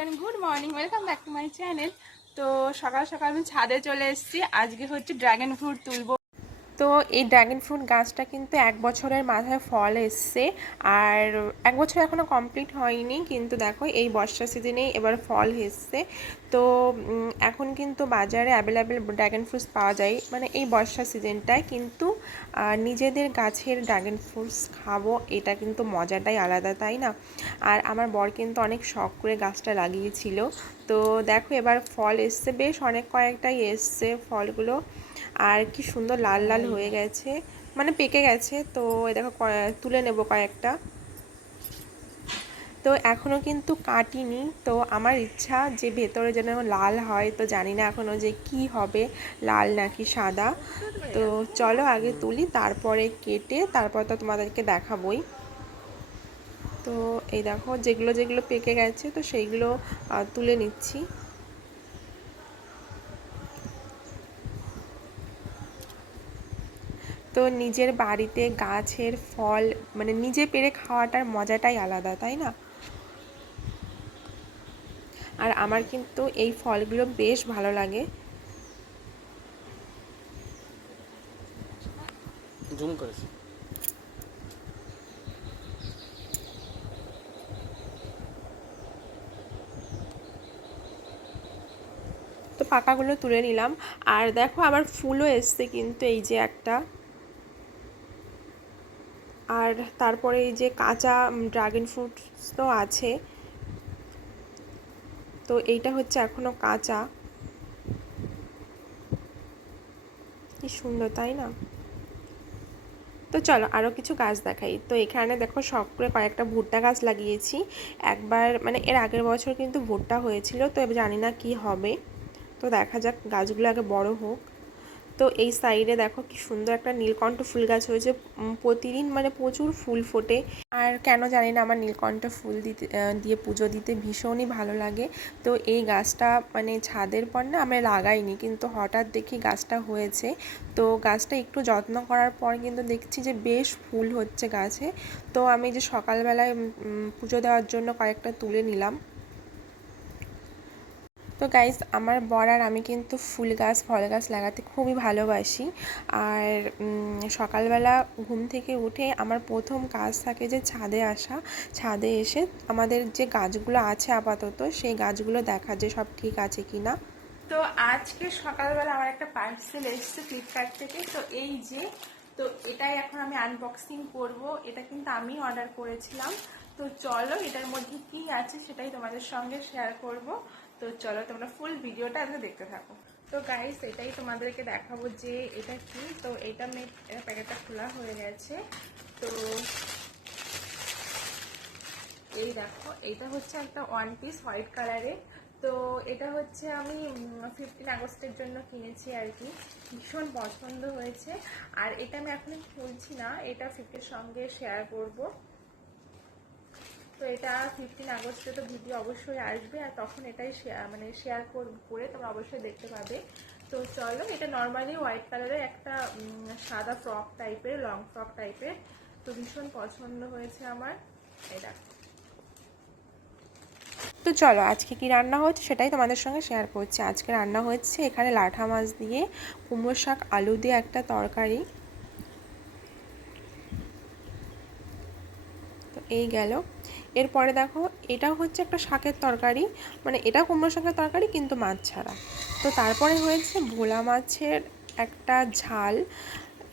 Everyone, good morning, welcome back to my channel. তো সকাল সকাল আমি ছাদে চলে এসেছি। আজকে হচ্ছে ড্রাগন ফ্রুট তুলবো। তো এই ড্রাগন ফ্রুট গাছটা কিন্তু 1 বছরের মাথায় ফল এসছে, আর 1 বছর এখনও কমপ্লিট হয়নি, কিন্তু দেখো এই বর্ষা সিজনেই এবার ফল এসছে। তো এখন কিন্তু বাজারে অ্যাভেলেবেল ড্রাগন ফ্রুটস পাওয়া যায়, মানে এই বর্ষা সিজনটায়। কিন্তু নিজেদের গাছের ড্রাগন ফ্রুটস খাবো, এটা কিন্তু মজাটাই আলাদা, তাই না? আর আমার বর কিন্তু অনেক শখ করে গাছটা লাগিয়েছিল। তো দেখো এবার ফল এসছে, বেশ অনেক কয়েকটাই এসছে ফলগুলো, আর কি সুন্দর লাল লাল হয়ে গেছে, মানে পেকে গেছে। তো দেখো তুলে নেব কয়েকটা। তো এখনও কিন্তু কাটিনি, তো আমার ইচ্ছা যে ভেতরে যেন লাল হয়। তো জানি না এখনও যে কি হবে, লাল নাকি সাদা। তো চলো আগে তুলি, তারপরে কেটে তারপর তো তোমাদেরকে দেখাবই। তো এই দেখো যেগুলো যেগুলো পেকে গেছে তো সেইগুলো তুলে নিচ্ছি। তো নিজের বাড়িতে গাছের ফল মানে নিজে পেড়ে খাওয়াটার মজাটাই আলাদা, তাই না? আর আমার কিন্তু এই ফলগুলো বেশ ভালো লাগে। জুম করেছি। তো পাকাগুলো তুলে নিলাম, আর দেখো আবার ফুলও এসছে কিন্তু, এই যে একটা। আর তারপরে এই যে কাঁচা ড্রাগন ফ্রুটস তো আছে, তো এইটা হচ্ছে এখনো কাঁচা। কি সুন্দর, তাই না? তো চলো আরও কিছু গাছ দেখাই। তো এখানে দেখো শখ করে কয়েকটা ভুট্টা গাছ লাগিয়েছি। একবার মানে এর আগের বছর কিন্তু ভুট্টা হয়েছিল, তো এবার জানি না কি হবে। তো দেখা যাক, গাছগুলো আগে বড় হোক। তো এই সাইডে দেখো কি সুন্দর একটা নীলকণ্ঠ ফুল গাছ হয়েছে। প্রতিদিন মানে প্রচুর ফুল ফোটে। আর কেন জানি না আমার নীলকণ্ঠ ফুল দিয়ে পুজো দিতে ভীষণই ভালো লাগে। তো এই গাছটা মানে ছাদের পর না আমরা লাগাইনি, কিন্তু হঠাৎ দেখি গাছটা হয়েছে। তো গাছটা একটু যত্ন করার পর কিন্তু দেখছি যে বেশ ফুল হচ্ছে গাছে। তো আমি যে সকালবেলায় পুজো দেওয়ার জন্য কয়েকটা তুলে নিলাম। তো গাইস, আমার বর আর আমি কিন্তু ফুল গাছ ফল গাছ লাগাতে খুবই ভালোবাসি। আর সকালবেলা ঘুম থেকে উঠে আমার প্রথম কাজ থাকে যে ছাদে আসা, ছাদে এসে আমাদের যে গাছগুলো আছে আপাতত সেই গাছগুলো দেখা যে সব ঠিক আছে কি না। তো আজকে সকালবেলা আমার একটা পার্সেল এসেছে ফ্লিপকার্ট থেকে। তো এই যে, তো এটাই এখন আমি আনবক্সিং করব। এটা কিন্তু আমি অর্ডার করেছিলাম। তো চলো এটার মধ্যে কি আছে সেটাই তোমাদের সঙ্গে শেয়ার করব। তো চলো তোমরা ফুল ভিডিওটা আজকে দেখতে থাকো। তো গাইস, এটাই তোমাদেরকে দেখাবো যে এটা কি। তো এটা প্যাকেটটা খোলা হয়ে গেছে। তো এই দেখো, এটা হচ্ছে একটা ওয়ান পিস হোয়াইট কালারের। তো এটা হচ্ছে আমি 15 আগস্টের জন্য কিনেছি আর কি। ভীষণ পছন্দ হয়েছে। আর এটা আমি এখন খুলছি না, এটা 50-এর সঙ্গে শেয়ার করব। তো এটা 15 আগস্টে তো ভিডিও অবশ্যই আসবে, আর তখন এটাই মানে শেয়ার করে তোমরা অবশ্যই দেখতে পাবে। তো চলো, এটা নর্মালি হোয়াইট কালারের একটা সাদা ফ্রক টাইপের, লং ফ্রক টাইপের। তো ভীষণ পছন্দ হয়েছে আমার। এই দেখো। তো চলো আজকে কি রান্না হচ্ছে সেটাই তোমাদের সঙ্গে শেয়ার করছি। আজকে রান্না হচ্ছে এখানে লাঠা মাছ দিয়ে কুমড়ো শাক আলু দিয়ে একটা তরকারি। তো এই গেল। এরপরে দেখো, এটাও হচ্ছে একটা শাকের তরকারি, মানে এটা কুমড়ো শাকের তরকারি কিন্তু মাছ ছাড়া। তো তারপরে হয়েছে ভোলা মাছের একটা ঝাল।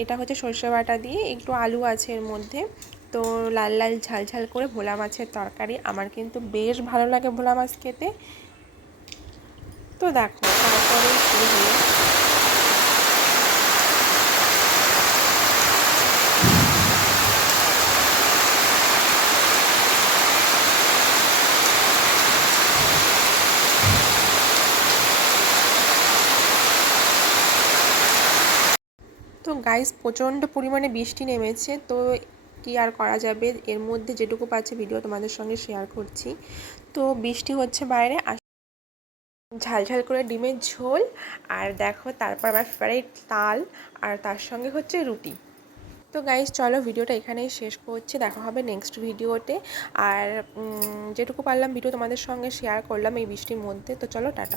এটা হচ্ছে সর্ষে বাটা দিয়ে, একটু আলু আছে এর মধ্যে। তো লাল লাল ঝাল ঝাল করে ভোলা মাছের তরকারি, আমার কিন্তু বেশ ভালো লাগে ভোলা মাছ খেতে। তো দেখো তারপরে শুরু হলো। তো গাইস, প্রচণ্ড পরিমাণে বৃষ্টি নেমেছে। তো কি আর করা যাবে, এর মধ্যে যেটুকু পাচ্ছে ভিডিও তোমাদের সঙ্গে শেয়ার করছি। তো বৃষ্টি হচ্ছে বাইরে, ঝাল ঝাল করে ডিমের ঝোল, আর দেখো তারপর আমার ফেভারিট তাল, আর তার সঙ্গে হচ্ছে রুটি। তো গাইস চলো ভিডিওটা এখানেই শেষ করছি, দেখা হবে নেক্সট ভিডিওতে। আর যেটুকু পারলাম ভিডিও তোমাদের সঙ্গে শেয়ার করলাম এই বৃষ্টির মধ্যে। তো চলো টাটা।